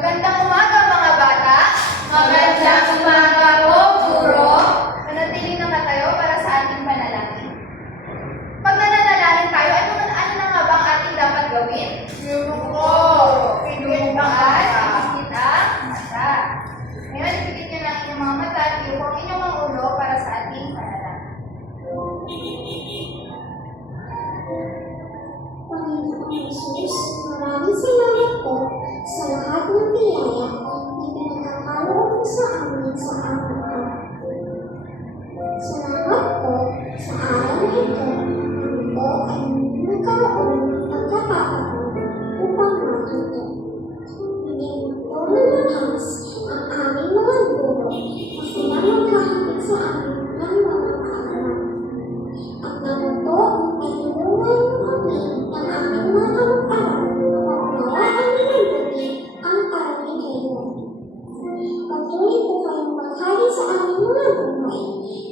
Magandang umaga mga bata! Magandang umaga po, Guro. Manatili naman tayo para sa ating panalangin. Pag nananalangin tayo, ano na nga ba ang ating dapat gawin? Guro. Pigit ang mata. Ngayon, ipigit nyo lang inyong mga mata at iupo ang inyong mga ulo para sa ating panalangin. Panginoong Jesus, maraming salamat po sa lahat ng biyaya na pinagkakaroon mo sa amin sa araw-araw. Salamat po sa araw na ito na po ay nagkaroon ng pagkakataon upang matuto. Hindi po nalakas ang aming mga guro na sila maghahatid sa amin ng mga kaalaman. At naman po ay tulungan mo kami ng aming mga kamag-aral na maunawaan ng mabuti ang karamihan. Patuloy po kayong maghari sa aming mga buhay.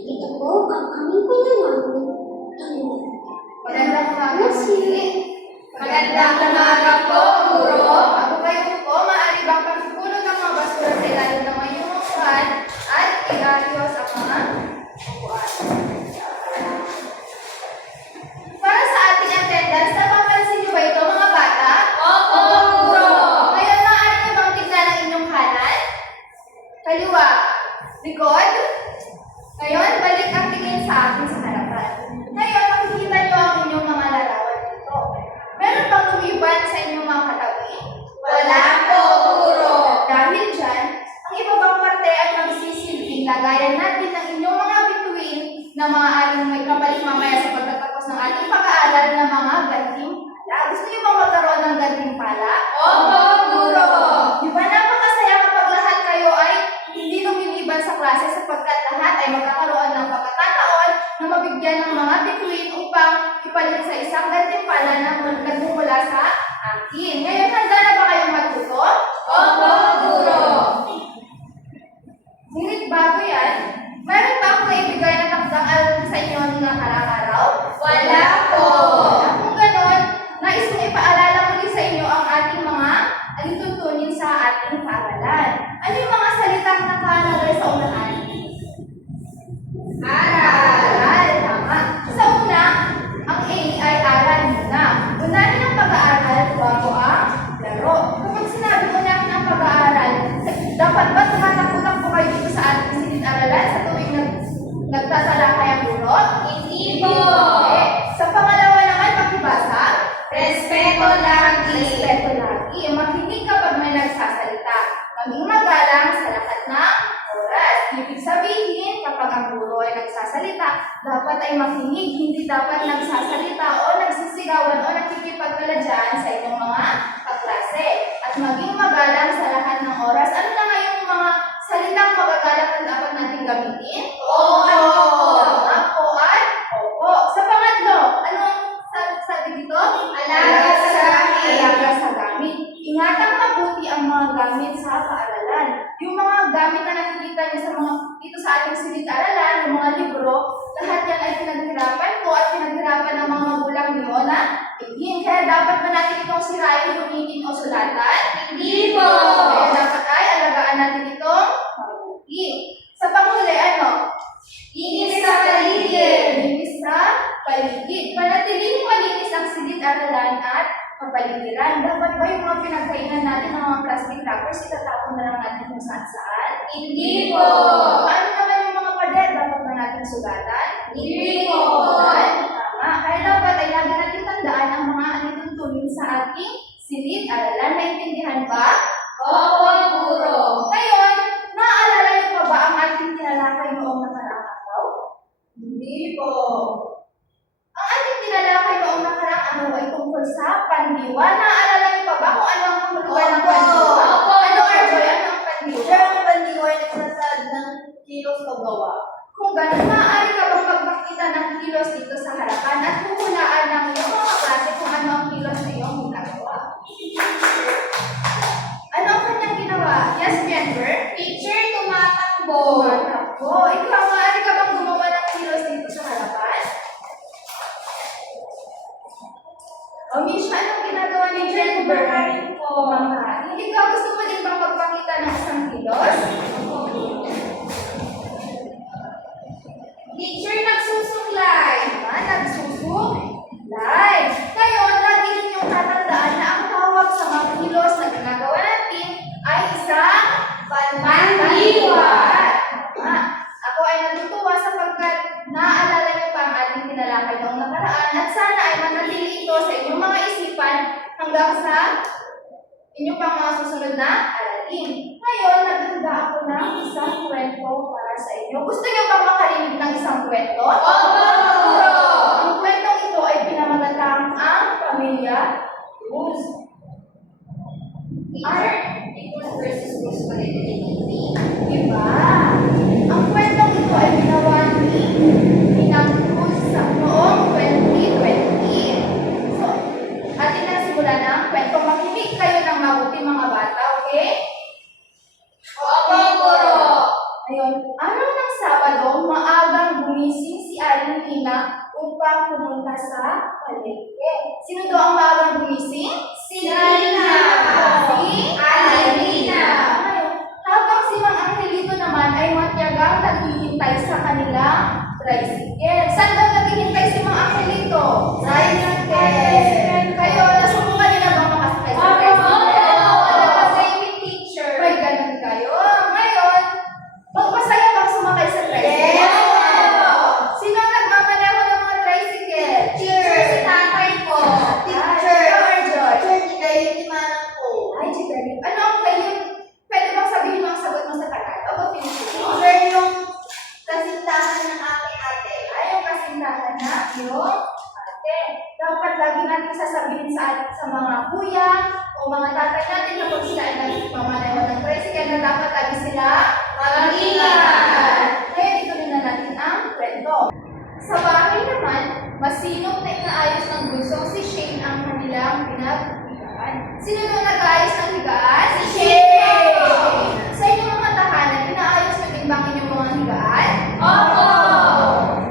Ito po ang aming panalangin. Amen. Magandang umaga muli. Magandang umaga po, Guro. Bago kayo po, maaari bang pagpupulog ang mga basura sa ilalim ng inyong upuan at iayos ang mga upuan. Para sa ating attendance, napapansin niyo ba ito mga bata? Opo, Guro. Ngayon, maaari niyo bang tignan ang inyong kanan? Kaliwa. Likod. Ngayon, balik ang tingin sa akin sa harapan. Ngayon, makikita niyo ang inyong mga larawan dito. Meron bang lumiban sa inyong mga katabi? Wala po, Guro. Dahil dyan, ang iba bang parte ay magsisilbing lagayan natin ng inyong mga bituin na maaaring may kapalit mamaya sa pagtatapos ng ating pag-aaral ng mga gantimpala. Gusto niyo bang magkaroon ng gantimpala? Opo, Guro. Di ba napakasaya kapag lahat kayo ay hindi lumiliban sa klase sapagkat lahat ay magkakaroon ng pagkakataon na mabigyan ng mga bituin upang ipalit sa isang gantimpala na nagmumula sa akin. Ngayon, handa na ba kayong matuto? Opo, Guro. Ngunit bago yan, meron ba akong naibigay na takdang alam sa inyo ng nakarang araw? Wala po. Kung ganon, nais kong ipaalala muli sa inyo ang ating mga alituntunin sa ating paaralan. Ano yung mga salitang nakalagay sa unahan? Aral. Tama. Sa una, ang A ay aral muna. Unahin ang pag-aaral bago ang laro. Kapag sinabi unahin ang pag-aaral, dapat ba tumatakbo kayo dito sa ating silid-aralan sa tuwing nagtatalakay ang guro? Hindi po. Okay. Sa pangalawa naman, pakibasa. Respeto lagi. Respeto lagi. Makinig kapag may nagsasalita. Maging magalang sa lahat ng oras. Ibig sabihin, kapag ang guro ay nagsasalita, dapat ay makinig, hindi dapat nagsasalita o nagsisigawan o nakikipagkaladyan sa inyong mga kaklase. At maging magalang sa lahat ng oras. Ano na nga yung mga salitang magagalang na dapat natin gamitin? Opo. Tama po at opo. Sa pangatlo, ano ang sabi dito? Alaga sa gamit. Alaga sa gamit. Ingatang mabuti ang mga gamit sa paaralan. Yung mga gamit na nakikita niyo sa mga dito sa ating silid-aralan, yung mga libro, lahat yan ay pinaghirapan ko at pinaghirapan ng mga magulang niyo na bigyan. Kaya dapat ba natin itong sirain, gunitin o sulatan? Hindi po. Kaya dapat ay alagaan natin itong mabuti. Sa panghuli, ano? Linis sa paligid. Linis sa paligid. Panatiling malinis ang silid-aralan at kapaligiran. Dapat ba yung mga pinagkainan natin ng mga plastic wrappers, itatapon na lang natin kung saan-saan? Hindi po. Paano naman yung mga pader? Dapat ba natin sugatan? Hindi po. Tama. Kaya dapat ay lagi natin tandaan ang mga alituntunin sa ating silid-aralan. Naintindihan ba? Opo, Guro. Ngayon, naaalala niyo pa ba ang ating tinalakay noong nakaraang araw? Hindi po. Ang ating tinalakay noong nakaraang araw ay tungkol sa pandiwa. Naaalala niyo pa ba kung ano ang kahulugan ng Opo. pandiwa? Opo. Ano, Arjoy? Ano ang pandiwa? Siya ang pandiwa na nagsasaad ng kilos paggawa. Kung gano'n, maaari ka bang magpakita ng kilos dito sa harapan at huhulaan ng iyong mga klase kung ano ang kilos na iyong ginagawa? Ano ang kanyang ginawa? Yes, member? Teacher, tumatakbo. Tumatakbo. Ikaw, maaari ka bang gumawa ng kilos dito sa harapan? O, Miss, anong ginagawa ni Jennifer? Kumakain po. Kumakain. Ikaw, gusto mo din bang kilos na ginagawa natin ay isang pandiwat. Tama. Ako ay natutuwa sapagkat naaalala niyo pa ang ating tinalakay noong nakaraan at sana ay manatili ito sa inyong mga isipan hanggang sa inyong pang mga susunod na aralin. Ngayon, naghanda ako ng isang kwento para sa inyo. Gusto niyo bang makarinig ng isang kwento? Ang kwentong ito ay pinamagatang ang pamilya Cruz. versus Cruz pa rin Diba? Ang kwentong ito ay ginawa ni Ninang Cruz sa noong 2020. So, atin na simulan ang kwento. Makinig kayo ng mabuti mga bata, okay? Opo, Guro. Ayun, araw ng Sabado, maagang gumising si Aling Nina upang pumunta sa palengke. Sino daw ang maagang gumising? Si Nina. Si Aling Nina. Ayun, habang si Mang Angelito naman ay matyagang naghihintay sa kanilang tricycle. Saan daw naghihintay si Mang Angelito? Tricycle. Kayo, nasubukan niyo na bang makasakay sa tricycle? Teacher. May ganun kayo. Ngayon, magpasaya bang sumakay sa tricycle? Yes. Sino ang nagmamaneho ng mga tricycle? Teacher, si tatay ko. Teacher. Teacher, hindi kayo ni Manang ko. Ay, Chidari. Ano ang kayo? Pwede bang sabihin mo ang sagot mo sa Tagalog o Filipino? Teacher, yung kasintahan ng aking ate. Ay, yung kasintahan na yung ate. Dapat lagi natin sasabihin sa mga kuya o mga tatay natin kapag sila ay nagmamaneho ng tricycle na dapat lagi sila mag-ingat. Ngayon, ito na natin ang kwento. Sa bahay naman, masinop na inaayos ng bunsong si Shane ang kanilang pinaghigaan. Sino nung nag-aayos ng higaan? Si Shane! Sa inyong mga tahanan, inaayos na din ba ang inyong mga higaan? Opo.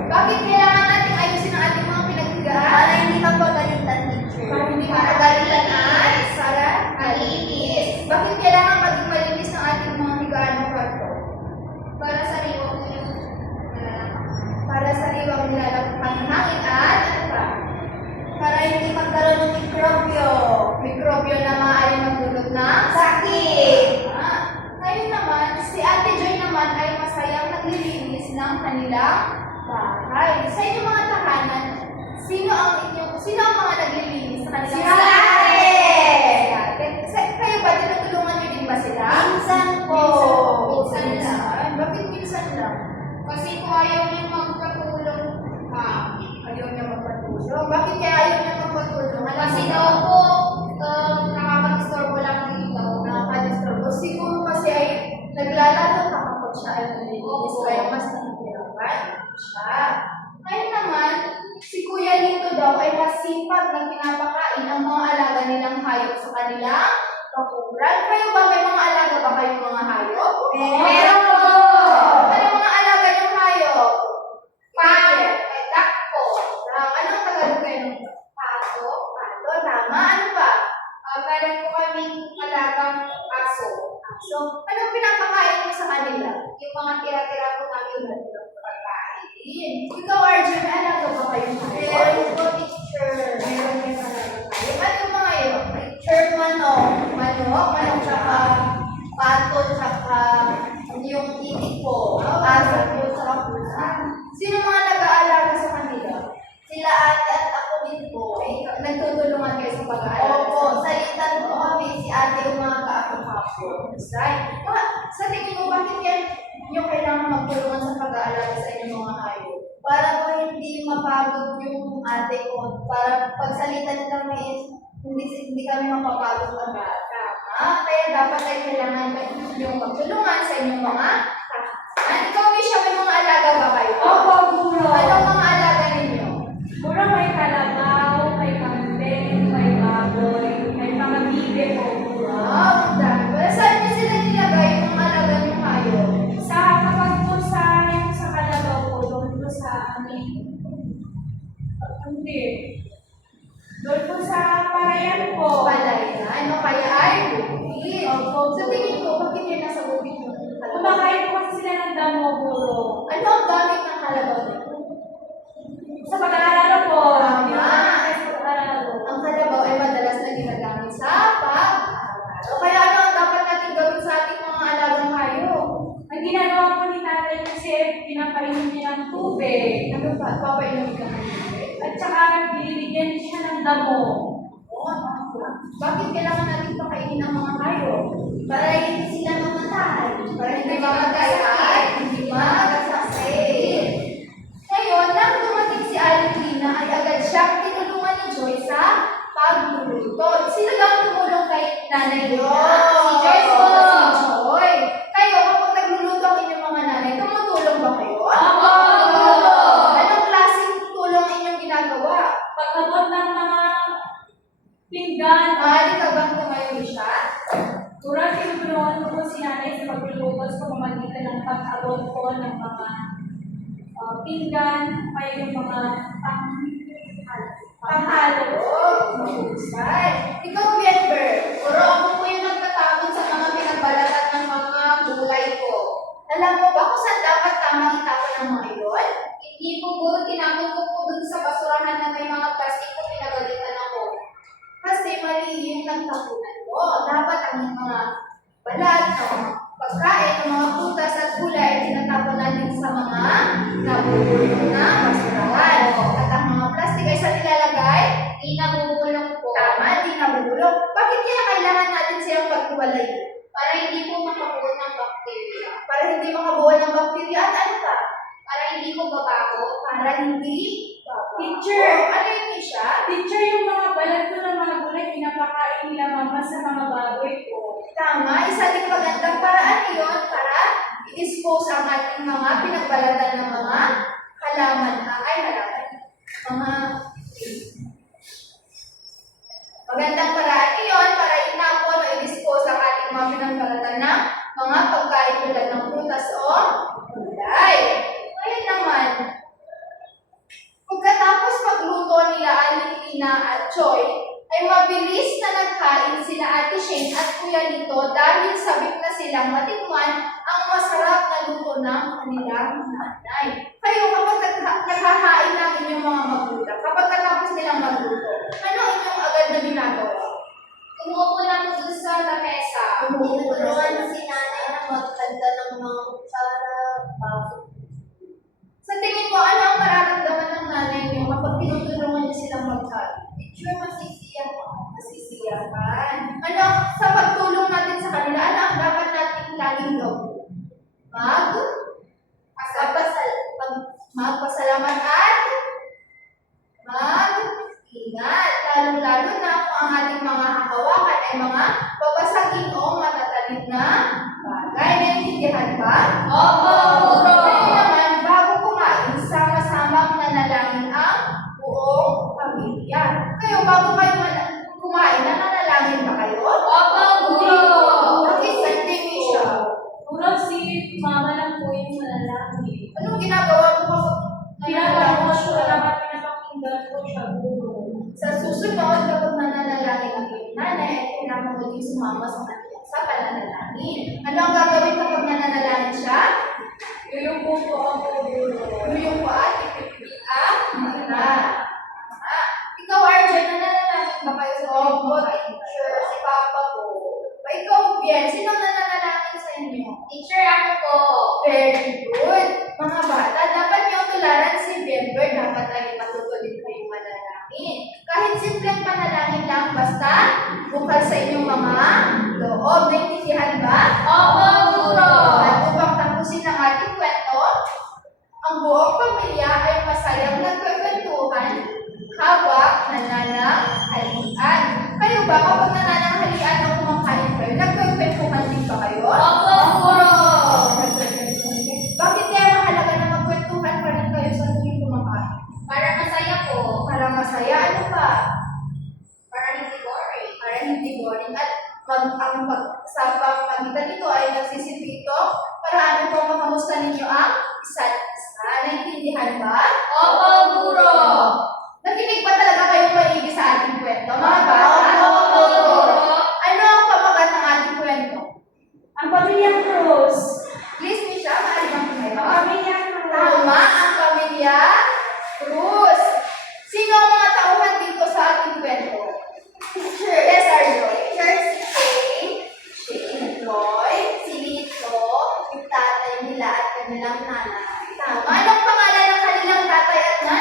Bakit kailangan natin ayusin ang ating mga pinaghigaan? Para hindi mapagalitan, teacher. Para hindi Para mapagalitan ay Para malinis. Bakit kailangan maging malinis ang ating mga higaan ng kwarto? Para sa riwang mo yung Para sa riwang nilalakpan ng hangin at ano pa? para hindi magkaroon ng mikrobyo. Mikrobyo na maaaring magdulot ng Sakit. Ngayon naman, si Ate Joy naman ay masayang naglilinis ng kanilang bahay. Sa inyong mga tahanan, sino ang mga naglilinis sa kanilang Si bahay? Ate! Si Ate. Kayo ba, tinutulungan niyo din ba sila? Minsan po. Minsan lang. Bakit minsan lang? Kasi kung ayaw niyo magpatulong, Ayaw niya magpatulong. Bakit kaya ayaw niya magpatulong? kasi daw po, nakakapag-istorbo lang dito. Nakaka-disturbo. Siguro kasi ay naglalaro ka kapag siya ay nalilinis. Kaya mas nahihirapan siya. Ngayon naman, si Kuya Lito daw ay masipag na pinapakain ang mga alaga nilang hayop sa kanilang bakuran. Kayo ba? May mga alaga ba kayong mga hayop? Meron po! Ano mga alaga ng hayop? Pato, duck po. Anong Tagalog kayo ng pato? Pato, tama. Ano ba? Meron po kaming alagang aso. So, anong pinapakain niyo sa kanila? Yung mga tira-tira po namin ng pagkain. Ikaw, Arjun, alaga ba kayong hayop? Meron po, teacher. Meron kayo alaga hayop. Ano yung mga yun? Teacher, manok. Manok, Tsaka pato, tsaka yung titik po. Aso po, tsaka pusa. Sino mga nag-aalaga sa kanila? Sila ate at ako din po. Nagtutulungan kayo sa pag-aalaga? Opo, salitan po kami. Si ate yung mga kaako-kapo. Right. Sa tingin mo, bakit yan yung kailangan magtulungan sa pag-aalaga sa inyong mga hayop? Para po hindi mapagod yung ate ko. Para pagsalitan kami, hindi kami mapapagod agad. Kaya dapat ay kailangan yung magtulungan sa inyong mga tahanan. Ikaw, Misha, may mga alaga ba kayo? Opo, Guro. Anong mga alaga ninyo? Guro, may kalabaw, may kambing, may baboy, may mga bibe po, Guro. Wow, ang dami. Para saan niyo sila nilagay yung mga alaga niyong hayop? Sa kapag po sa kalabaw po, doon po sa hindi. Doon po sa parayan po. Palayan. Ano kaya ay bukid? Sa tingin ko, bakit yun nasa bukid yung kalabaw? Kumakain po kasi sila ng damo, Guro. Ano ang gamit ng kalabaw nito? nagpapainom ka ng tubig. At saka binibigyan siya ng damo. Oo, tama. Bakit kailangan natin pakainin ng mga hayop? Para hindi sila mamatay. Para hindi mamatay at hindi magkasakit. Ngayon, nang dumating si Alvina ay agad siyang tinulungan ni Joy sa pagluluto. Sino lang tumulong kay nanay niya? Si Joy po. Si Joy. Kayo, kapag nagluluto ang inyong mga nanay, tumutulong ba kayo? Opo! Anong klaseng tulong ang inyong ginagawa? Pagkabot ng mga pinggan, Maaari ka bang tumayo siya? kurang tinutulungan ko po si nanay sa pagluluto sa pamamagitan ng pag-abot ko ng mga pinggan, kaya yung mga panghalo. Mahusay. Ikaw, Bienber. Pero ako po yung nagtatapon sa mga pinagbalatan ng mga gulay ko. Alam mo ba kung saan dapat tamang itapon ang mga iyon? Hindi po guro, tinapon ko po dun sa basurahan na may mga plastic ko, pinagalitan ako. Kasi mali yung nagtapunan mo. Dapat ang mga balat, ang mga pagkain, ang mga prutas at gulay ay tinatapon natin sa mga nabubulong na basurahan. At ang mga plastic ay sa nilalagay, Hindi nabubulong po. tama, di nabubulong. Bakit kaya kailangan natin silang paghiwalay? Para hindi po makabuo ng bakterya. Para hindi makabuo ng bakterya at ano pa? Para hindi po babago. Para hindi Teacher! Ano yun siya? Teacher, yung mga balat ko ng mga gulay, pinapakain nila mama sa mga baboy ko. Tama, isa din magandang paraan yun para i-dispose ang ating mga pinagbalatan ng mga halaman. Mga magandang paraan yun para inapon o i-dispose ang ating mga pinagbalatan ng mga pagkain tulad ng prutas o gulay. Ngayon naman, pagkatapos magluto nila Alvina at Joy, ay mabilis na nagkain sila Ate Shane at Kuya Lito dahil sabik na silang matikman ang masarap na luto ng kanilang nanay. Kayo, kapag naghahain ng inyong mga magulang, kapag katapos nilang magluto, ano inyong agad na ginagawa? Umupo na po dun sa lamesa. Tinutulungan si nanay na magtanda ng mga kutsara, baso. Sa tingin mo, ano ang mararamdaman ng nanay niyo kapag tinutulungan niyo silang maghahain? Picture masisiyak po. Nasisiyakan. Ano, sa pagtulong natin sa kanila, ano ang dapat nating laging gawin? Magpasalamat at mag-ingat. Lalo-lalo na kung ang ating mga hawakan ay mga babasagin o matatalid na bagay. Naiintindihan ba? Opo! Kaya naman, bago kumain, sama-samang nanalangin ang buong pamilya. Kayo, bago kayo kumain, nananalangin ba kayo? Opo, guro! Bakit sa TV siya? Guro, si mama lang po yung malalaki. Anong ginagawa mo kapag Pinapagawa ko siya, dapat pinapakinggan ko siya, guro. Sa susunod, kapag nananalangin ang iyong nanay, ay kailangan mo din sumama sa kanila sa pananalangin. Ano ang gagawin kapag nananalangin siya? Yuyuko po ako, guro. Yung at ipipit ang mata. Ikaw, Arjen, nananalangin ba kayo sa Opo, kayo? teacher, si Papa po. O ikaw, Bien, sino nananalangin sa inyo? Teacher, ako po. Very good. Mga bata, dapat niyong tularan si Bienber, dapat ay matuto din kayong manalangin. Kahit simpleng panalangin lang, basta bukas sa inyong mga loob. Naintindihan ba? Opo, guro! At upang tapusin ang ating kwento, ang buong pamilya ay masayang nagkakwentuhan habang nanananghalian. Kayo ba, kapag nanananghalian o kumakain kayo, nagkakwentuhan din ba kayo? Opo, guro! Bakit kaya mahalaga na magkwentuhan pa rin kayo sa tuwing kumakain? Para masaya po. Para masaya, ano pa? Para hindi boring. Para hindi boring. At sa pamagitan nito ay nagsisipito para ano po makamusta ninyo ang isa't isa. Naintindihan ba? Opo, guro! Nakinig ba talaga kayong maigi sa ating kwento? Mga bata? Opo, guro! Ano ang pamagat ng ating kwento? Ang pamilyang Cruz. Please, Misha, maaari bang Ang kumayo? pamilyang Cruz. Tama, ang pamilya Cruz. Sino ang mga tauhan dito sa ating kwento? Teacher. Yes, Arjo. Teacher, si Kay. Shane, Joy, Si Lito. Yung tatay nila at kanilang nanay. tama. Anong pangalan ng kanilang tatay at nanay?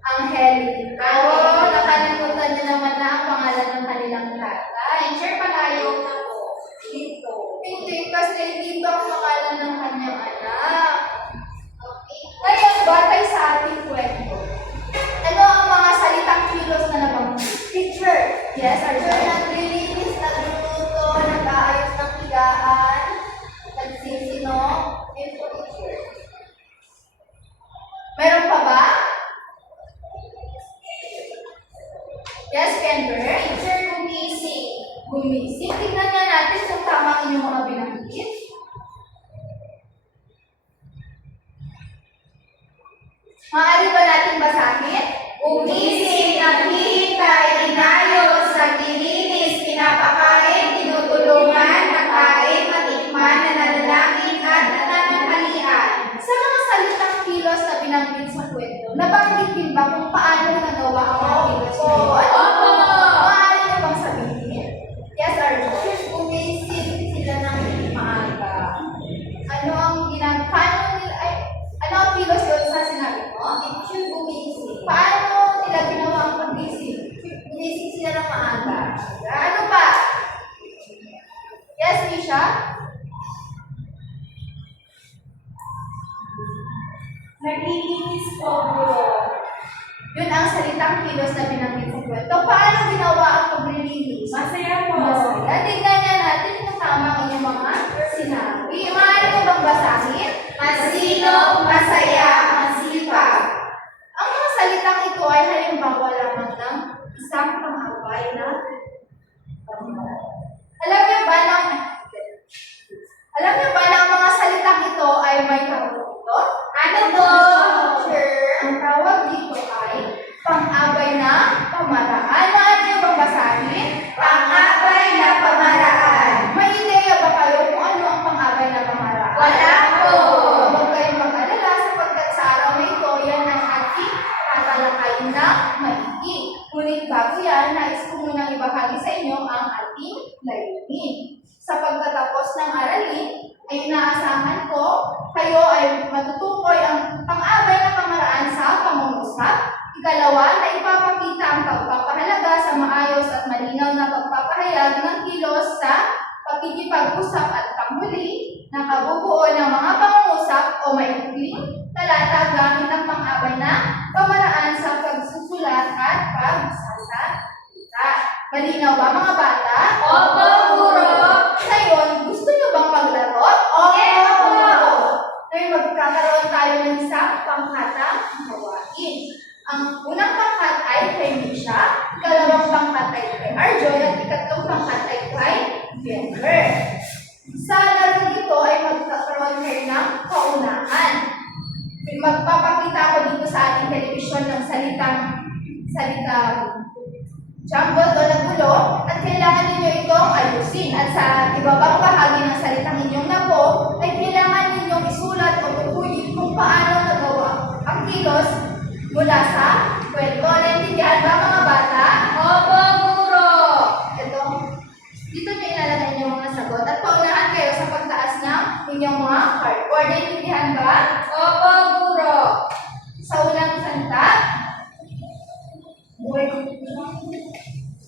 Angelica. Oh, nakalimutan niyo naman na ang pangalan ng kanilang tatay. Teacher, palayo na po. Dito. Hindi, kasi dito ang pangalan ng kanyang anak. Okay. Ngayon, batay sa ating kwento. Ano ang mga salitang kilos na nabanggit? Teacher, Yes, teacher, Arjun? naglilinis, nagluluto, nag-aayos ng higaan, nagsisino, yun po, teacher. Meron pa ba? Yes, Kenber? Teacher, gumising. Gumising. Tingnan nga natin kung tama ang inyong mga binanggit. Maaari ba natin basahin? Gumising, naghihintay, inayos, naglilinis, pinapakain, tinutulungan, nakain, matikman, nananalangin, at nananghalian. Sa mga salitang kilos na binanggit sa kwento, nabanggit din ba kung paano nagawa ang mga kilos na yun? Opo. Maaari na bang sabihin? Yes, Arjun? Gumising sila ng maaga. Ano ang ano ang kilos yun sa sinabi mo? Teacher, gumising. Paano nila ginawa ang pag-isip? Gumising sila ng maaga. Ano pa? Yes, Misha? Naglilinis po, guro. Yun ang salitang kilos na binanggit sa kwento. Paano ginawa ang paglilinis? Masaya po. Masaya. Tignan nga natin kung tama ang inyong mga sinabi. Maaari mo bang basahin? Masinop, masaya, masipag. Ang mga salitang ito ay halimbawa lamang ng isang panghabay na panghabay. Alam niyo ba na ang mga salitang ito ay may tawag dito? Ano po? Teacher, ang tawag dito ay pang-abay na pamaraan. Maaari niyo bang basahin? Pang-abay na pamaraan. May ideya ba kayo kung ano ang pang-abay na pamaraan? Wala po. Huwag kayong mag-alala sapagkat sa araw na ito, yan ang ating tatalakayin na maigi. Ngunit bago yan, nais ko munang ibahagi sa inyo ang ating layunin. Sa pagtatapos ng aralin, ay inaasahan ko, kayo ay matutukoy ang pang-abay na pamaraan sa pangungusap. Ikalawa, na ipapakita ang pagpapahalaga sa maayos at malinaw na pagpapahayag ng kilos sa pakikipag-usap at panghuli na kabubuo ng mga pangungusap o maikling talata gamit ang pang-abay na pamaraan sa pagsusulat at pagsasalita. Malinaw ba mga bata? Opo, guro. Ngayon, gusto nyo bang maglaro? Yes, po. Ngayon, magkakaroon tayo ng isang pangkatang gawain. Ang unang pangkat ay kay Misha, ikalawang pangkat ay kay Arjoy, at ikatlong pangkat ay kay Jennifer. Sa laro ito ay magkakaroon kayo ng paunahan. Magpapakita ako dito sa ating television ng salitang jumbled o nagulo, at kailangan ninyo itong ayusin. At sa ibabang bahagi ng salitang inyong napo, ay kailangan ninyong isulat o tukuyin kung paano nagawa ang kilos mula sa kwento. Naintindihan ba mga bata? Opo, guro. Ito, dito nyo ilalagay inyong mga sagot at paunahan kayo sa pagtaas ng inyong mga cardboard. Naintindihan ba? Opo, guro. Sa unang salita,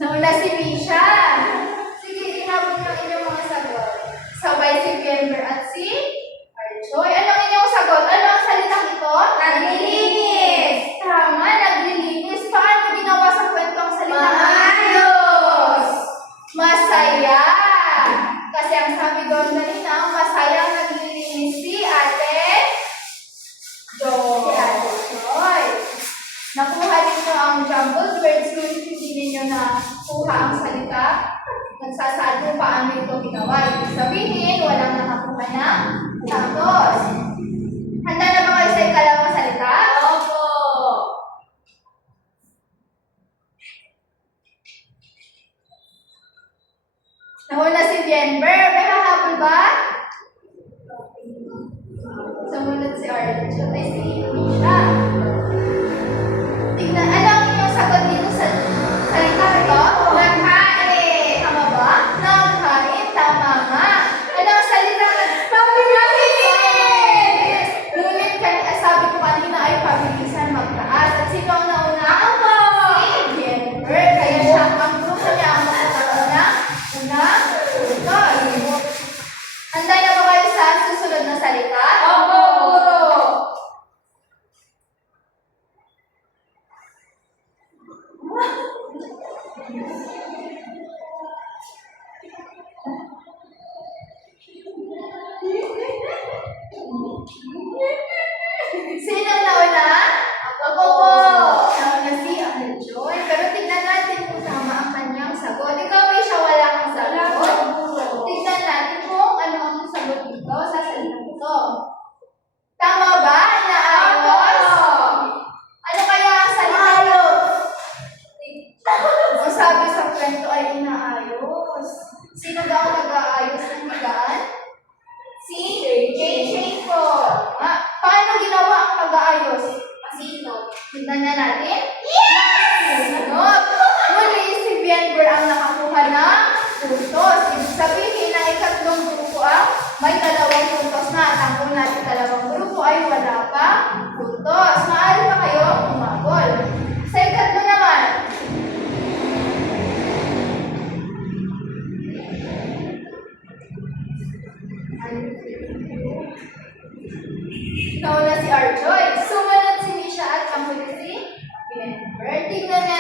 nauna si Misha. Sige, inabot ng inyong mga sagot. Sabay si Gember at si Arjoy. Anong inyong sagot? Ano ang salitang ito? Naglilinis. Tama, naglilinis. Paano ginawa sa kwento ang salitang Maayos. Masaya. Kasi ang sabi doon kanina, masaya naglilinis si Ate Joy. Nakuha ninyo ang jumbled words, ngunit hindi ninyo nakuha ang salita. Nagsasaad kung paano ito ginawa. Ibig sabihin, walang nakakuha ng tapos. Handa na ba kayo sa ikalawang salita? Opo. Nauna si Jenber. May hahabol ba? Sumunod si Arjun. Ay, si Misha. Tignan, ano ang inyong sagot dito sa salita ito? Nagkain. Tama ba? Nagkain. Tama nga. Ano ang salita? Naglilinis. Ngunit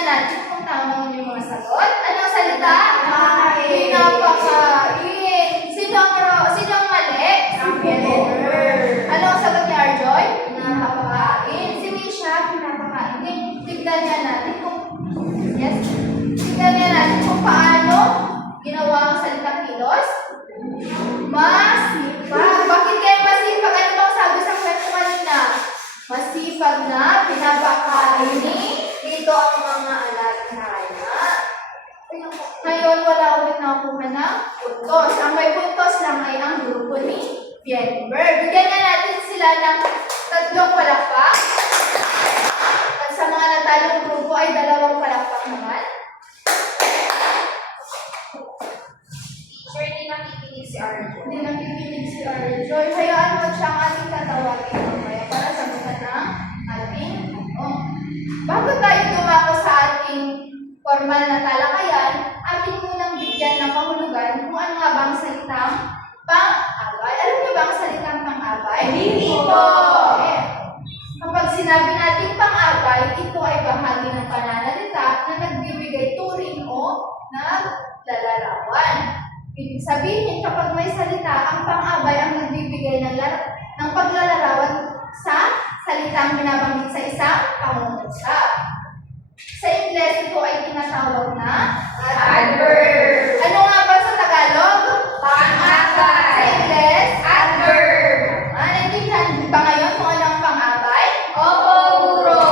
Titignan natin kung tama yung mga sagot. Anong salita? Pakain. Pinapakain. Sinong mali? Ang letter. Anong sagot ni Arjoy? Pinapakain. Si Misha, pinapakain. Tignan niya natin kung, yes, tignan niya natin kung paano ginawa ang salitang kilos. Masipag. Bakit kaya masipag? Ano bang sabi sa kwento kanina? Masipag na pinapakain ni dito ang mga alaghaya. Ngayon, wala ulit nakuha ng puntos. Ang may puntos lang ay ang grupo ni Bienberg. Bigyan na natin sila ng 3 palakpak. At sa mga natalong grupo ay 2 palakpak naman. Sure, hindi nakikinig si Arjo. Hindi nakikinig si Arjoy. Hayaan mo siyang ating tatawagin mamaya para sagutan ng ating tanong. Bago tayo dumako sa ating formal na talakayan, ating munang bigyan ng kahulugan kung ano nga bang salitang pang-abay. Alam niyo ba ang salitang pang-abay? Hindi po. Eh, kapag sinabi natin pang-abay, ito ay bahagi ng pananalita na nagbibigay turing o naglalarawan. Ibig sabihin, kapag may salita, ang pang-abay ang nagbibigay ng paglalarawan sa salitang binabanggit sa isang pangungusap. Sa Ingles, ito ay tinatawag na adverb. Ano nga ba sa Tagalog? Pang-abay. Sa Ingles? Adverb. Naintindihan ba ngayon kung ano ang pang-abay? Opo, guro.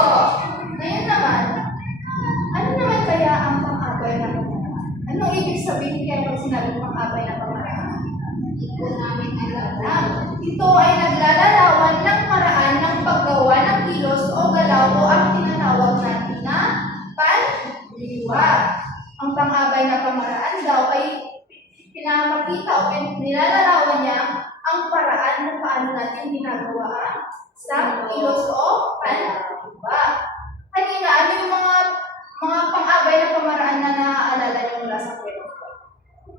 Ngayon naman, ano naman kaya ang pang-abay na pamaraan? Anong ibig sabihin kaya pag sinabi pang-abay na pamaraan? Hindi ko namin alam. Ito ay naglalarawan ng paraan ng paggawa ng kilos o galaw o ang tinatawag natin na pandiwa. Ang pang-abay na pamaraan daw ay pinapakita o nilalarawan niya ang paraan kung paano natin ginagawa ang sa kilos o pandiwa. Kanina, ano yung mga pang-abay na pamaraan na naaalala niyo mula sa kwento?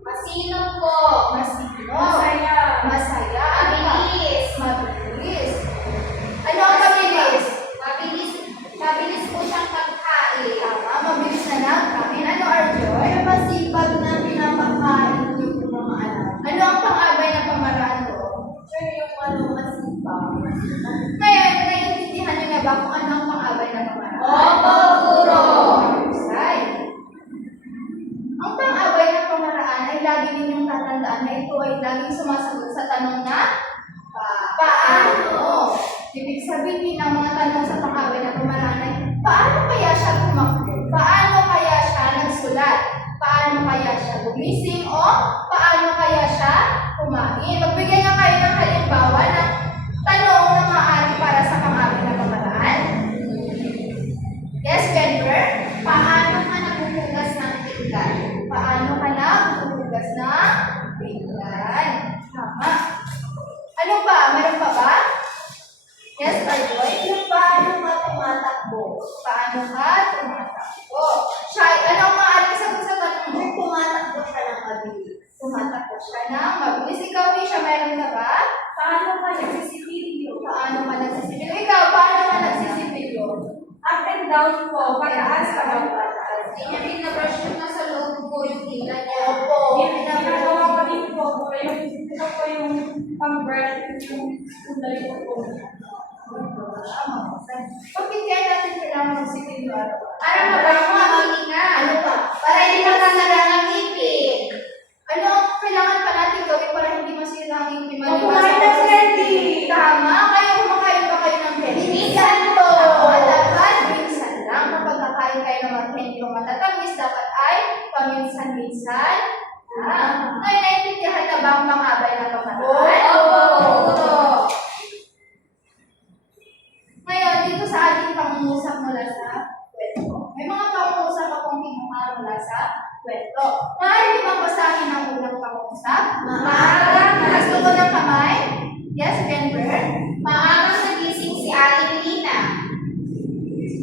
Masinong po. Masino. Masaya. Masaya. Mabilis. Mabilis. Ano ang mabilis? Mabilis po siyang pagkain. Tama, mabilis na nagkain. Ano, Arjoy? Masipag na pinapakain yung mga anak. Ano ang pang-abay na pamaraan mo? Sure, yung masipag. Ngayon, naiintindihan niyo na ba kung ano ang pang-abay na pamaraan? Opo, guro. Husay. Ang pang-abay na pamaraan ay lagi ninyong tatandaan na ito ay laging sumasagot sa tanong na paano? Ibig sabihin ng mga tanong sa pang-abay na pamaraan ay paano kaya siya tumakbo? Paano kaya siya nagsulat? Paano kaya siya gumising? O paano kaya siya kumain? Magbigay nga kayo ng halimbawa ng tanong na maaari para sa pang-abay na pamaraan. Yes, Jennifer? Paano ka naguhugas ng pinggan? Paano ka naghuhugas ng pinggan? Tama. Ano pa? Meron pa ba? Yes, Arjoy? Yung paano ka tumatakbo? Paano ka tumatakbo? Shai, ano ang maaaring sagot sa tanong mo? Yung tumatakbo siya ng mabilis. Tumatakbo siya na mabilis. Ikaw, Misha, meron ka ba? Paano ka nagsisipilyo? Paano ka nagsisipilyo? Ikaw, paano ka nagsisipilyo? Up and down po. Pataas, pababa. Hindi niya binabrush yung nasa loob ko yung tila niya. Opo. Ginagawa ko din po. Ito po yung pang-breath, yung sundali ko po. Bakit kaya natin kailangan magsipilyo araw-araw? Para mabago ang hininga. Ano pa? Para hindi matanggal ang ngipin. Ano ang kailangan pa natin gawin para hindi masira ang ngipin? Kumain ng candy. Tama. Kayo kumakain ba kayo ng candy? Minsan po. Tama. Dapat minsan lang. Kapag kakain kayo ng mga candy o matatamis, dapat ay paminsan-minsan. Ngayon, naiintindihan na ba ang pang-abay na pamaraan? Opo. Ngayon, dito sa ating pangungusap mula sa kwento. May mga pangungusap akong kinuha mula sa kwento. Maaari niyo bang basahin ang unang pangungusap? Gusto ko ng kamay? Yes, Denver? Maagang nagising si Aling Lina.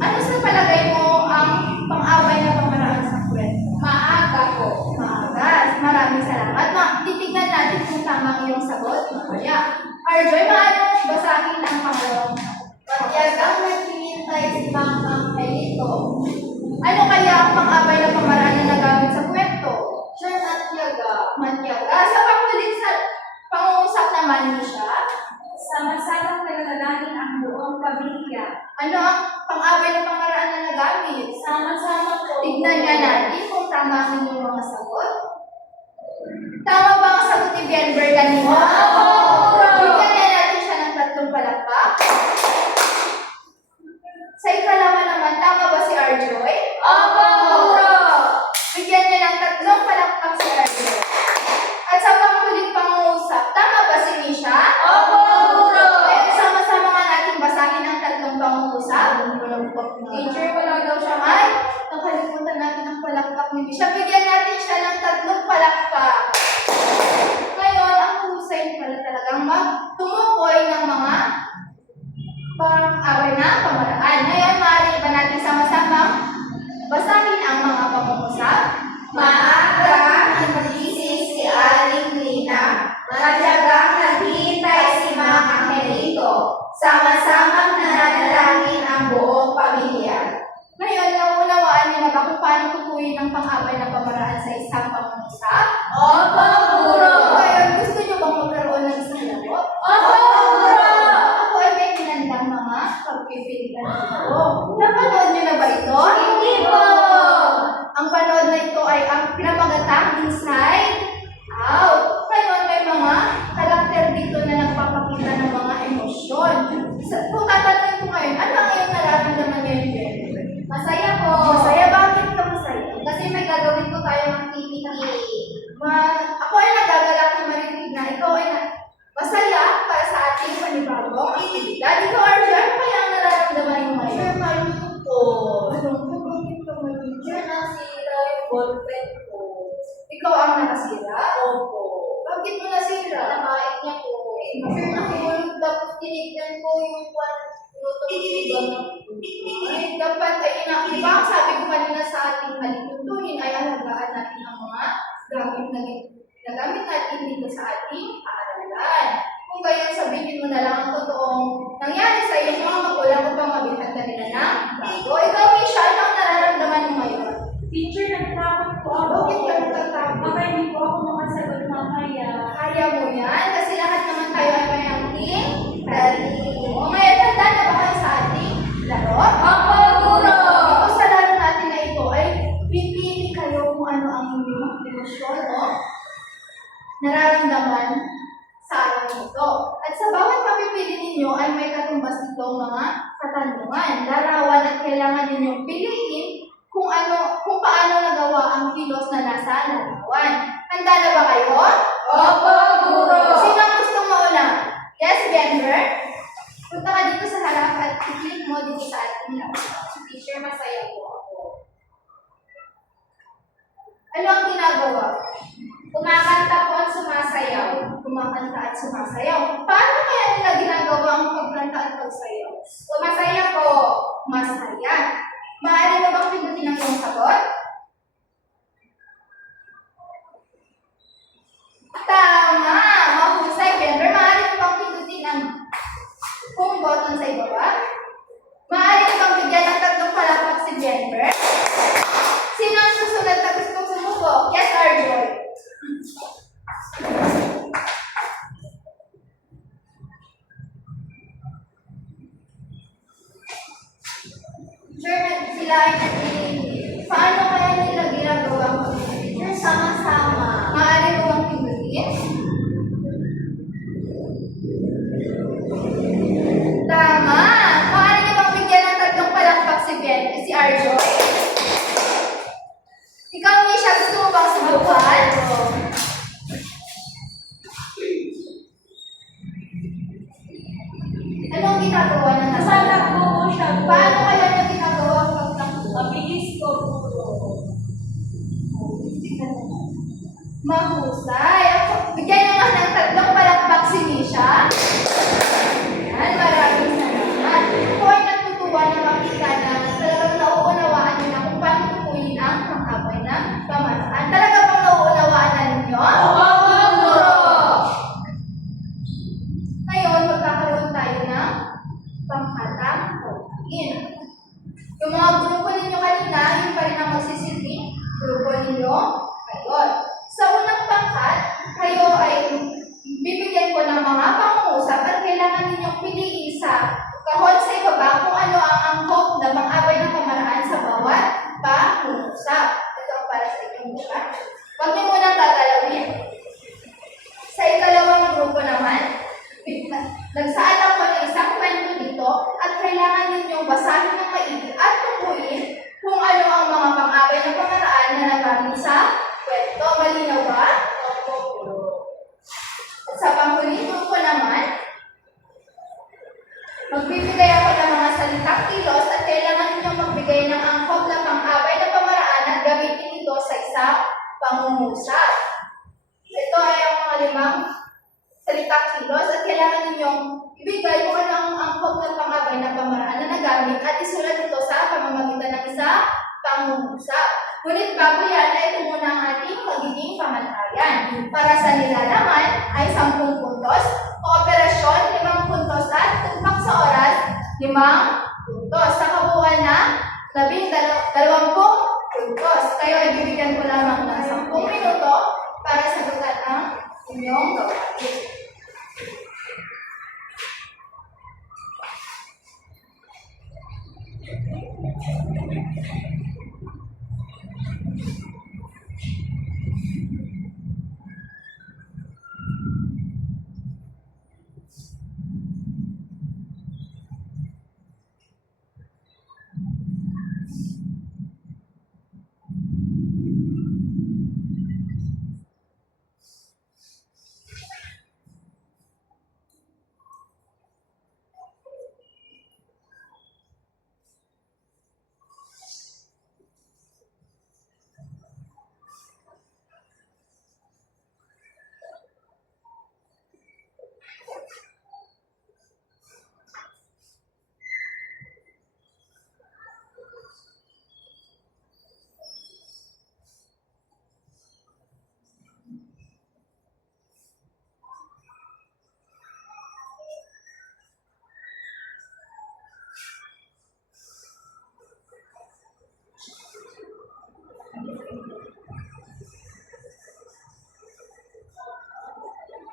Ano sa palagay mo ang pang-abay na pamaraan sa kwento? Maaga po. Maaga. Maraming salamat. Titignan natin kung tama ang iyong sagot. Mamaya. Arjoy, maano basahin ang pangalawang Pagyagang naghihintay si Mang Ang Pelito. Ano kaya pamilya. Ano ang pang-away na pamaraan na nagamit? Sama-sama po. Tignan nga natin kung tama ang inyong mga sagot. Tama ba ang sagot ni Bienber kanina? Bigyan nga natin siya ng 3 palakpak. Sa ikalawa naman, tama ba si Arjoy? Bigyan niya ng 3 palakpak si Arjoy. At sa panghuling pangungusap, tama ba si Misha? Ngayon, sama-sama nga natin basahin ang 3 pangungusap. Teacher, wala daw siya. Ay, nakalimutan natin ang palakpak ni Misha. Bigyan natin siya ng 3 palakpak. Ngayon, ang husay pala talagang tumukoy ng mga pang-away na pamaraan. Ngayon, maaari ba natin sama-sama basahin ang mga pangungusap? Maaga, nagising si Aling Lina. Matyagang naghihintay si Mang Angelito. Sama-samang nananalangin ang buong pamilya. Ngayon, naunawaan niyo na ba kung paano tukuyin ang pang-away na pamaraan sa isang pangungusap? Opo, Guro. Ngayon, gusto niyo bang magkaroon ng isang laro? Opo, Guro. Ako ay may hinandang mga pagpipilitan dito. Napanood niyo na ba ito? Hindi po. Ang panood na ito ay ang pinamagatang Inside Out. Ngayon, may mga karakter dito na nagpapakita ng mga emosyon. Kung tatanungin ko ngayon, ano ang iyong nararamdaman ngayon, Ben? Masaya po. Masaya, bakit ka masaya? Kasi may gagawin ko tayong activity. Ako ay nagagalak na marinig na ikaw ay masaya para sa ating panibagong aktibidad. Ikaw, Arjun, ano kaya ang nararamdaman mo ngayon? Sir, malungkot. Bakit ka malungkot? Sir, nasira yung ballpen ko. Ikaw ang nakasira? Opo. Bakit mo nasira? Nakait niya po. Sir, nakahulog tapos tinignan ko yung Ay, dapat ay di ba ang sabi ko kanina sa ating alituntunin ay alagaan natin ang mga gamit natin dito sa ating paaralan. Kung kaya sabihin mo na lang ang totoong nangyari sa iyong mga magulang upang mabilhan ka nila ng bago. Ikaw, Misha, ano ang nararamdaman mo ngayon? Teacher, nagtakot po ako. Bakit ka natatakot? Baka hindi po ako makasagot mamaya. Kaya mo yan, kasi lahat naman tayo ay may aking talino. Ngayon, tanda na ba kayo sa ating laro? Opo, Guro. Dito sa laro natin na ito ay pipili kayo kung ano ang inyong emosyon o nararamdaman sa araw nito. At sa bawat mapipili ninyo ay may katumbas nitong mga katanungan, larawan at kailangan ninyong piliin kung paano nagawa ang kilos na nasa larawan. Handa na ba kayo? Opo, Guro. Sino ang gustong mauna? Yes, Denver? Punta ka dito sa harap at i-click mo dito sa ating larawan. Teacher, masaya po ako. Ano ang ginagawa? Kumakanta po at sumasayaw. Kumakanta at sumasayaw. Paano kaya nila ginagawa ang pagkanta at pagsayaw? Masaya po. Masaya. Maaari mo bang pindutin ang iyong sagot? Tama! Mahusay, Denver. Maaari mo bang pindutin ang home button sa ibaba? Maaari mo bang bigyan ng 3 palakpak si Denver? Sino ang susunod na gustong sumubok? Yes, Arjoy. Sir, sila ay naging paano kaya nila ginagawa ang pag-ibig? Sir, sama-sama. Maaari mo bang pindutin? Tama! Maaari niyo bang bigyan ng 3 palakpak si Arjoy? Ikaw, Misha, gusto mo bang subukan? Anong ginagawa na nasa? Nasatakbo po siya. Paano kaya niya ginagawa ang pagtakbo? Mabilis ko po. Mahusay. Bigyan naman ng 3 palakpak si Misha. Yan, maraming salamat. Ako ay natutuwa na makita na talagang nauunawaan niyo na kung paano tukuyin ang pang-away na pamaraan. Talaga bang nauunawaan na ninyo? Ngayon, magkakaroon tayo ng pangkatang tukuyin. Yung mga grupo ninyo kanina, yung pa rin ang magsisilbing grupo ninyo ngayon. Sa unang pangkat, ninyong basahin ng maigi at tukuyin kung ano ang mga pang-abay na pamaraan na nagamit sa kwento. Malinaw ba? At sa panghuling grupo naman, magbibigay ako ng mga salitang kilos at kailangan ninyong magbigay ng angkop na pang-abay na pamaraan at gamitin ito sa isang pangungusap. Ito ay ang mga 5 salitang kilos at kailangan ninyong ibigay kung ano ang angkop na pang-abay na pamaraan na nagamit at isulat ito sa pamamagitan ng isang pangungusap. Ngunit bago yan ay ito muna ang ating magiging pamantayan. Para sa nilalaman ay 10 puntos, kooperasyon 5 puntos at tumpak sa oras 5 puntos. Sa kabuuan na 20 puntos. Kayo ay bibigyan ko lamang ng 10 minuto para sagutan ang inyong gawain.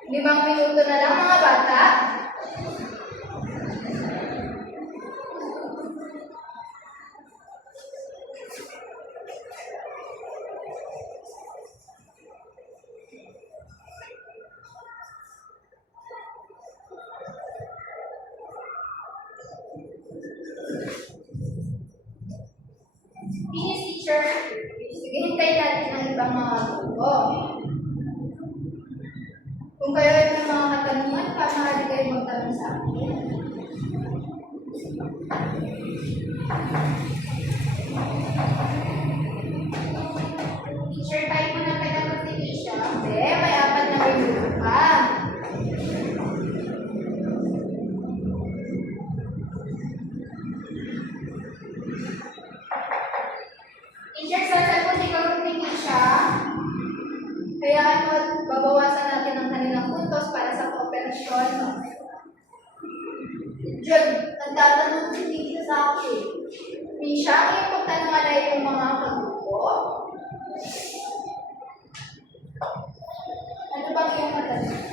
Limang minuto na lang mga bata. Finish, teacher. Sige, hintayin natin ang ibang mga grupo. Kung kayo ay may mga katanungan, maaari kayo magtanong sa akin. Teacher, tayo mo na kayo ng motivation. Hindi, may 4 na minuto pa. Teacher, sasagot ikaw ng siya. Kaya ano, babawasan natin ang kanilang puntos para sa kooperasyon. Diyan, nagtatanong si teacher sa akin. Misha, ang importante nga na yung mga kagrupo. Ano bang yung katanungan?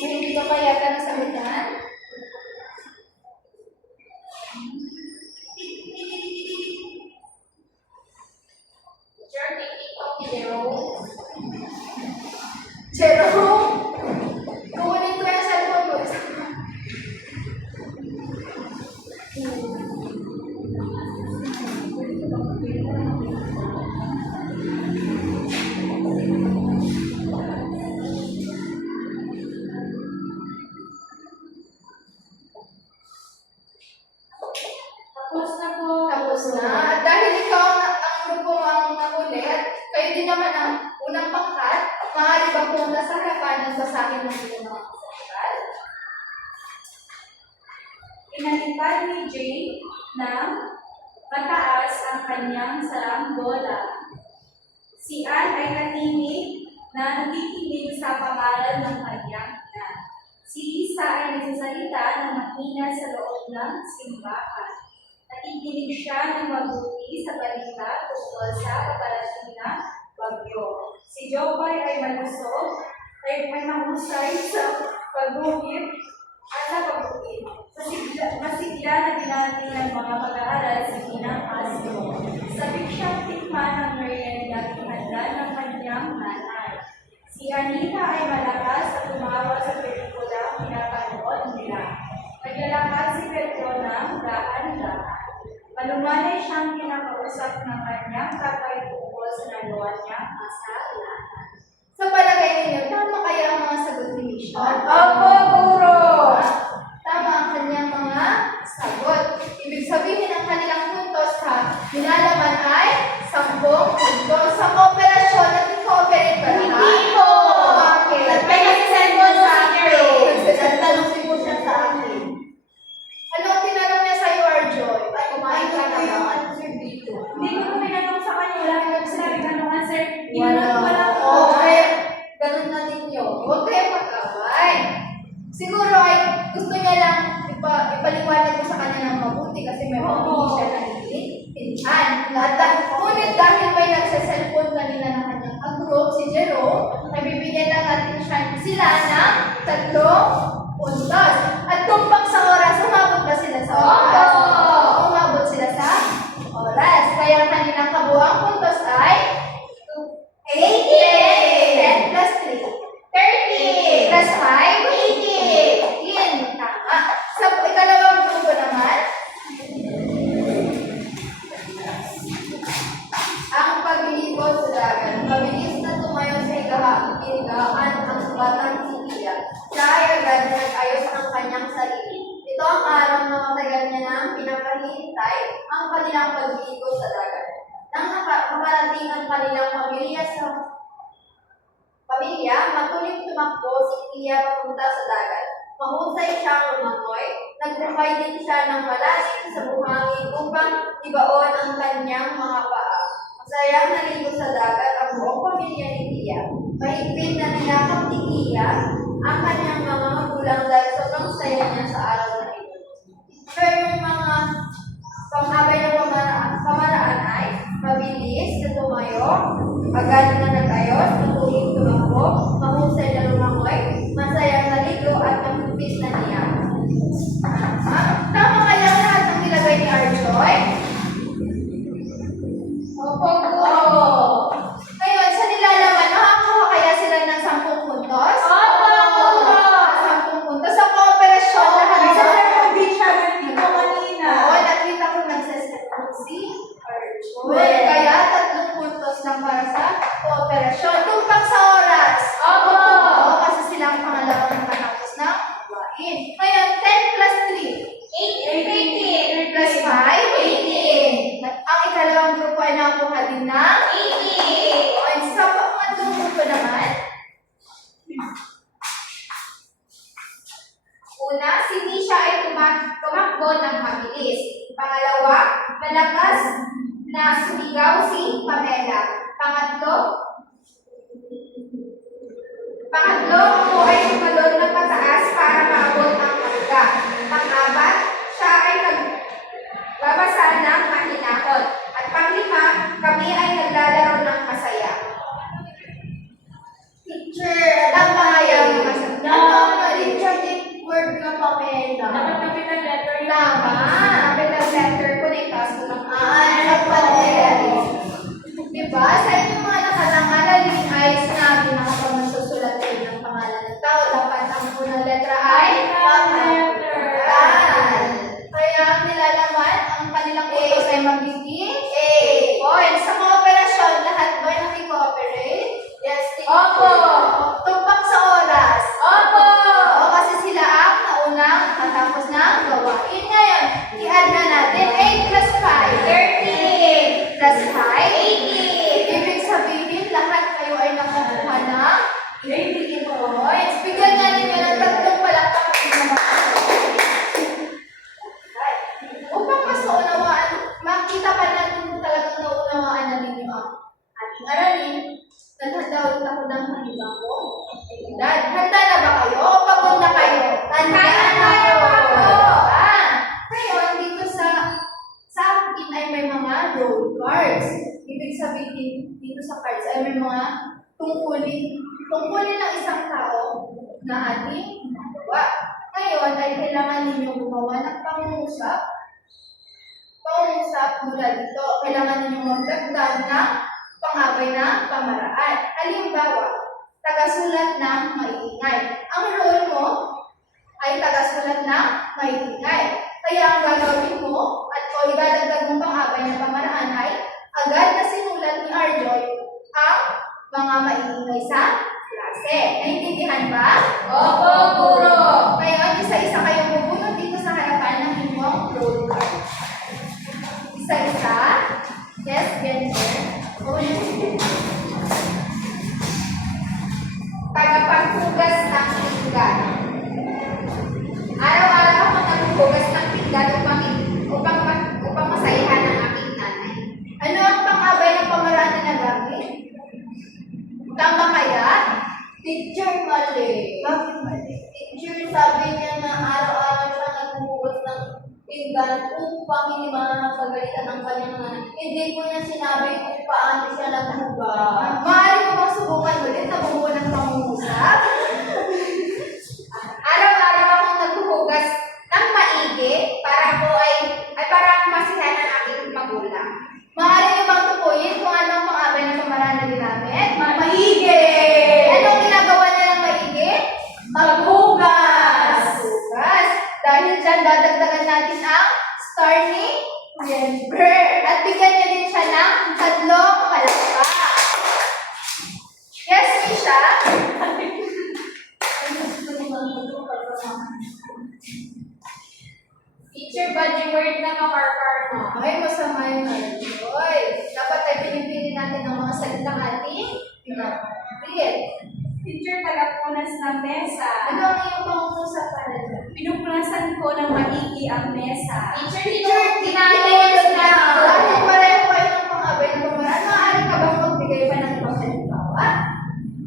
Hindi ka pa yata nasagutan? Teacher, taking copy Jerome. Jerome? Kukunin ko yung cellphone mo. Tapos na. At dahil ikaw ang grupo ang nahuli at kayo din naman ang unang pangkat, maaari ba pumunta sa harapan at basahin ng inyong mga kasagutan? Pinalitan ni Jane ng mataas ang kanyang saranggola. Si Anne ay natingin na nakikinig sa pangalan ng kanyang ina. Si Lisa ay nagsasalita ng mahina sa loob ng simbahan. Nakikinig siya ng mabuti sa balita tungkol sa paparating na bagyo. Jopay ay malusog, ay may mahusay sa pagguhit at sa pagguhit. Masigla na dinati ng mga pag-aaral si Ginang Astro. Sabik siyang tikman ng merienda handa ng kanyang nanay. Si Anita ay malakas at tumawa sa pelikula pinapanood nila. Naglalakad si Pedro ng daan-daan. Malumanay siyang kinakausap ng kanyang tatay tungkol sa nagawa niyang kasalanan. Sa palagay ninyo, tama kaya ang mga sagot ni Mission? Opo, guro. Tama ang kanyang mga sagot. Ibig sabihin ang kanilang puntos sa nilalaman ay 10 puntos. Sa kooperasyon at cooperate ba lahat? Hindi po. Bakit? May nagsisend po sa akin. Nagsasaltanong Nagtatanong po siya sa akin. Ano ang tinanong niya sa'yo, Arjoy? Kumain ka na ba? answer dito? Hindi ko po tinanong sa kanya, wala nang sinabi anong answer. Wala po. Okay. Ganun na ninyo. Huwag kayo mag-away. Siguro ay gusto niya lang ipaliwanag mo sa kanya ng mabuti kasi may mga hindi siya naiintindihan. Ngunit dahil may nagsa-cellphone kanina ng kanyang ka-group, si Jerome, ay bibigyan lang natin sila ng 3 puntos. At tumpang sa oras, umabot ba sila sa oras? Umabot sila sa oras. Kaya ang kanilang kabuang puntos ay 10 plus 3. 30 plus 5, 18. Tama. Sa ikalawang grupo naman, ang paglibot sa dagat. Mabilis na tumayo sa higaan ang batang si Tia. Siya ay agad nag-ayos ang kanyang sarili. Ito ang araw na matagal niya nang pinakahintay ang kanilang paglibot sa dagat. Nang makarating ang kanilang pamilya, matuloy tumakbo si Tia papunta sa dagat. Mahusay siyang lumangoy, nag-provide din siya ng malalim sa buhangin upang ibaon ang kanyang mga paa. Masayang naligo sa dagat ang buong pamilya ni Tia. Mahigpit na nilakap ni Tia ang kanyang mga magulang dahil sobrang saya niya sa araw na ito. Pero yung mga pang-abay ng pamaraan ay mabilis na tumayo, agad na nag-ayos, matuloy tumakbo, mahusay na lumangoy, masayang naligo at mahigpit na niya. Tama kaya ang lahat ng nilagay ni Arjoy? Opo, guro. Ngayon, sa nilalaman, nakakuha kaya sila ng 10 puntos? Opo. 10 puntos. Sa kooperasyon, lahat Sa sa hindi siya nandito kanina. Oo, nakita ko nagsasagot si Arjoy. Well. Kaya 3 puntos lang para sa kooperasyon. Tumpang sa oras. Opo. Oo, kasi sila ang pangalawang nakatapos ng gawain. Ngayon, 10 plus 3. 18. Plus 5, 18. Ang ikalawang grupo ay nakakuha din ng 18. O, sa pangatlong grupo naman, una, si Nisha ay tumakbo ng mabilis. Pangalawa, malakas na sumigaw si Pamela. Pangatlo, ako ay tumalon ng pataas para maabot ang hangga. Pang-apat, siya ay nagbabasa ng mahinahon. At pang-5, kami ay naglalaro ng masaya. Teacher, Tama kaya ang mga sagot? teacher, din word na Pamela. Dapat kapitan letter yung Tama. Capital letter ko na itaas ko ng Pamela. Diba? Sa inyong mga nakatangalalin ay sinabi na kapag nagsusulat kayo ng pangalan ng tao, dapat ang unang letra ay Yan. Kaya ang nilalaman, ang kanilang puntos ay magiging A. Points. Sa kooperasyon, lahat ba nakikooperate? Yes, Opo. Tumpak sa oras. Opo. Oo, kasi sila ang naunang matapos ng gawain. Ngayon, i-add na natin 8 plus 5. 13. Plus 5. 18. Ibig sabihin, lahat kayo ay nakakuha ng 18 points. Bigyan nga ninyo ng 3 palakpak. Upang mas maunawaan, makita pa natin kung talagang naunawaan na ninyo ang ating aralin. Naghanda ulit ako ng panibagong aktibidad. Handa na ba kayo? O pagod na kayo? Handa na kayo! Ngayon, dito sa akin ay may mga roll cards. Ibig sabihin, dito sa cards ay may mga tungkulin ng isang tao na ating ginagawa. Ngayon ay kailangan ninyong gumawa ng pangungusap mula dito. Kailangan ninyong magdagdag ng pang-abay na pamaraan. Halimbawa, tagasulat ng maiingay. Ang role mo ay tagasulat ng maiingay. Kaya ang gagawin mo o idadagdag mong pang-abay na pamaraan ay agad na sinulat ni Arjoy ang mga maiingay sa klase. Naintindihan ba? Opo, guro. Ngayon, isa-isa kayong bubunot dito sa harapan ng inyong roll card. Isa-isa. Yes, Jennifer. Tagapaghugas ng pinggan. Araw-araw ako naghuhugas ng pinggan upang masayahan ang aking nanay. Ano ang pang-abay ng pamaraan na nagamit? Tama kaya? Teacher, mali. Bakit mali? Teacher, sabi niya na araw-araw siya naghuhugas ng pinggan upang hindi mapagalitan ng kanyang nanay. Hindi po niya sinabi kung paano siya naghuhugas. Maaari mo bang subukan ulit na bumuo ng pangungusap? Araw-araw akong naghuhugas ng maigi para masiyahan ang aking magulang. Maaari niyo bang tukuyin kung ano ang pang-abay ng pamaraan na ginamit? Maigi! Anong ginagawa niya ng maigi? Maghugas! Maghugas. Dahil dyan, dadagdagan natin ang star ni Jennifer. At bigyan niya din siya ng 3 palakpak. Yes, Misha? Teacher, body word na makarkar mo. Ay, masama yung Arjoy. Dapat ay pinipili natin ang mga salitang ating pinapagpili. Teacher, tagapunas ng mesa. Ano ang iyong pangungusap para dyan? Pinupunasan ko ng maigi ang mesa. Teacher, tinayos na. Dahil pareho kayo ng pang-abay ng pamaraan, maaari ka bang magbigay pa ng ibang halimbawa?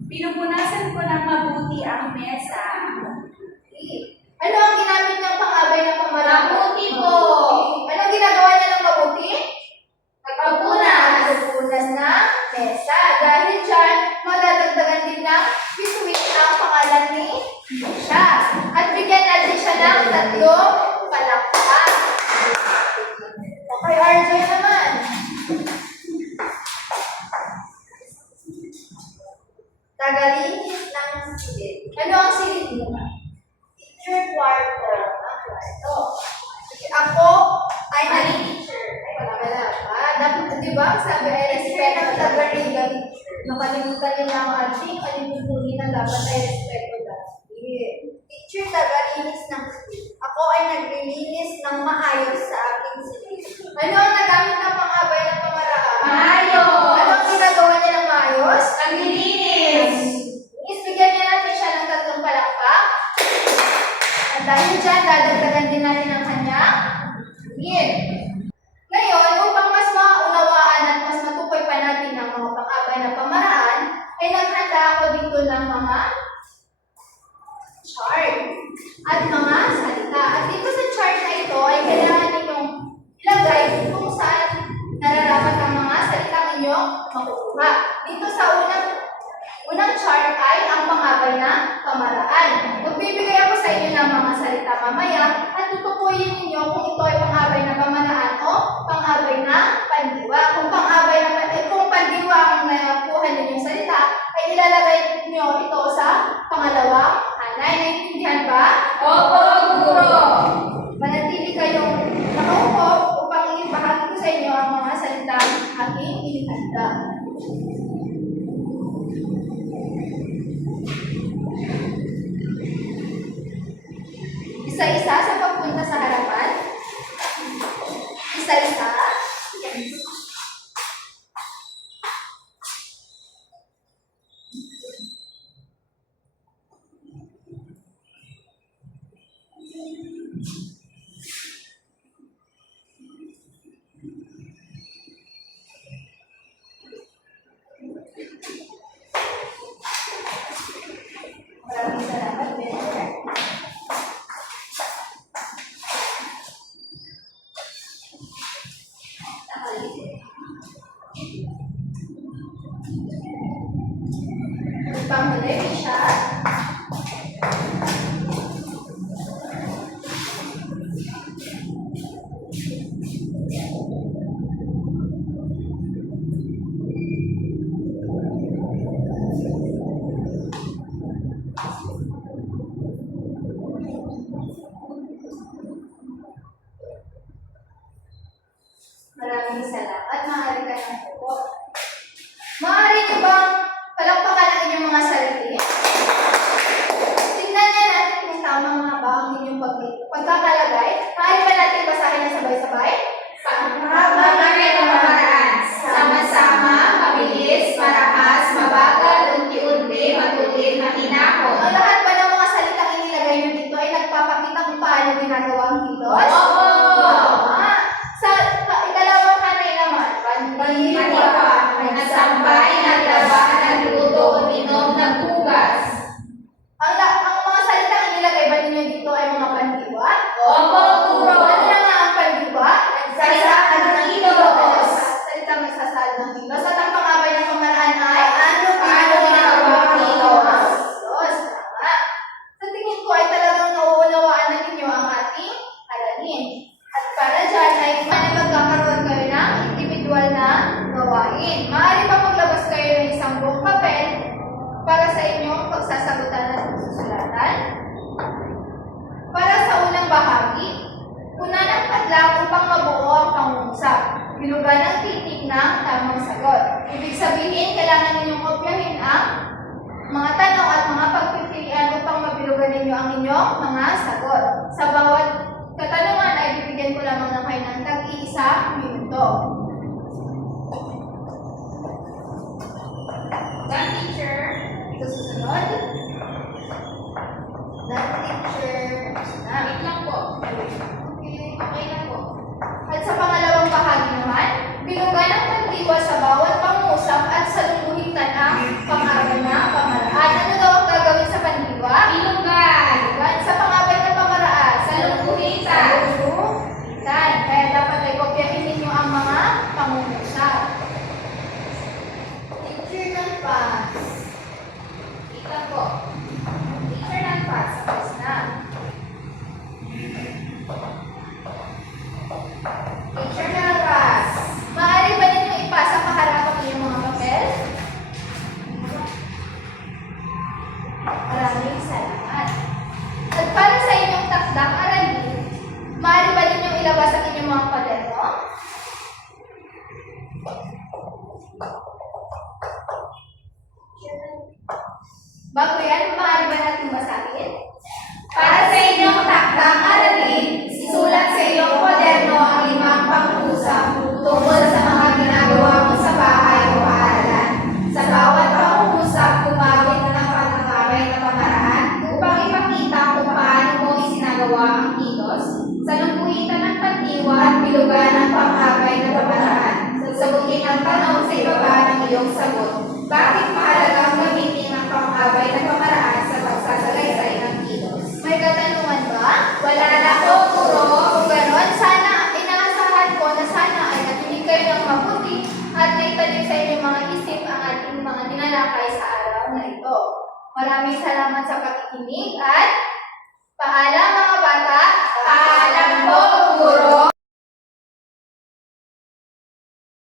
Pinupunasan ko ng mabuti ang mesa. Ano ang ginamit niyang pang-abay ng pamaraan? Mabuti po. Anong ginagawa niya ng mabuti? Nagpapunas. Nagpapunas na mesa. Dahil dyan, madadagdagan din ng bituin ang pangalan ni Misha. At bigyan natin siya ng 3 palakpak. Okay, RJ naman. Tagalinis ng silid. Ano ang silid mo? Teacher, kwarto. Ang kwarto. Ako ay teacher. Ay, wala pa. Dapat, di ba? Sabi ay respeto ng tagaligan. Nakalimutan nila ang ating alimutunin na dapat ay respeto dati. Teacher, tagalinis ng silid. Ako ay naglilinis ng maayos sa aking silid. Ano ang nagamit ng pang-abay ng pamaraan? Maayos! Ano ang ginagawa niya ng maayos? Naglilinis! Bigyan niya natin siya ng 3 palakpak. At dahil dyan, dadagdagan din natin ang kanyang yin. Ngayon, upang mas maunawaan at mas matukoy pa natin ang mga pang-abay na pamaraan, ay naghanda ako dito ng mga chart at mga salita. At dito sa chart na ito ay kailangan ninyong ilagay kung saan nararapat ang mga salitang inyong makukuha. Dito sa unang chart ay ang pang-abay na pamaraan. Magbibigay ako sa inyo ng mga salita mamaya at tutukuyin ninyo kung ito ay pang-abay na pamaraan o pang-abay na pandiwa. Kung pandiwa ang nakuha ninyong salita, ay ilalagay niyo ito sa pangalawang hanay. Naintindihan ba? Opo, guro! Manatili kayong nakaupo upang ibahagi ko sa inyo ang mga salita aking inihanda. Isa-isa sa pagpunta sa harapan. Isa-isa. Maraming salamat, Benjamin. Panghuli siya. Maraming salamat. Maaari ka ng po. Maaari niyo bang palakpakan ang inyong mga sarili? Tingnan niya natin kung tama nga ba ang inyong pagkakalagay. Maaari ba natin basahin na sabay-sabay? Marami ng paraan. Sama-sama, mabilis, marahas, mabagal, unti-unti, matulis, mahinahon. Ang lahat ba ng mga salitang inilagay niyo dito ay nagpapakita kung paano ginagawa ang kilos? Oo! Tama. Sa ikalawang kanay naman, Maniwa, nagsambay, naglaba, nagluto, uminom, naghugas. ang mga salitang inilagay ba ninyo dito ay mga pandiwa? Opo, guro. Ano na nga ang pandiwa? Nagsasaad ng kilos. Salitang nagsasaad ng kilos. At ang pangabay ng pamaraan ay Paano ginagawa ang kilos? Kilos, tama. Sa tingin ko ay talagang nauunawaan na ninyo ang ating aralin. At para dyan ay magkakaroon kayo ng individual na gawain. Maaari pa maglabas kayo ng isang buong papel para sa inyong pagsasagutan at susulatan. Para sa unang bahagi, una ng padlang upang mabuo ang pangungusap. Bilugan ng titik ng tamang sagot. Ibig sabihin, kailangan ninyong kopyahin ang mga tanong at mga pagpipilian upang mabilugan ninyo ang inyong mga sagot. Sa bawat katanungan ay bibigyan ko lamang ng kayo ng tag-iisang minuto. One teacher. Sa susunod, that teacher. Wait lang po. Okay, okay na po. At sa pangalawang bahagi naman, bilugan ang pandiwa sa bawat pangusap at salungguhitan ang pang-aral na pamaraan. Ano daw ang gagawin sa pandiwa? Bilugan. Bilugan sa pang-aral na pamaraan. Salungguhitan. Salungguhitan. Kaya dapat ay kopyahin ninyo ang mga pangungusap. Teacher ng pass. Wait lang po. Teacher ng pass. Tapos na. Teacher ng pass. Maaari ba ninyo ipasa paharap ang inyong mga papel? Maraming salamat. At para sa inyong takdang aralin, maaari ba ninyong ilabas ang inyong mga kwaderno? Bago yan, maaari ba natin basahin? Para sa inyong takdang aralin, isulat sa iyong kwaderno ang 5 pangungusap tungkol sa mga ginagawa mo sa bahay o paaralan. Sa bawat pangungusap, gumamit ng pangangabay na pamaraan upang ipakita kung paano mo isinagawa ang kilos. Salungguhitan ng pandiwa at bilugan ng pangabay na pamaraan. Sagutin ang tanong sa ibaba ng iyong sagot. Bakit mahalagang gamitin ang pangabay na pamaraan sa pagsasalaysay ng kilos? May katanungan ba? Wala na po, guro. Kung gano'n, sana inaasahan ko na sana ay nakinig kayo ng mabuti at naitanim sa inyong mga isip ang ating mga tinalakay sa araw na ito. Maraming salamat sa pakikinig at paalam mga bata. Paalam po, guro.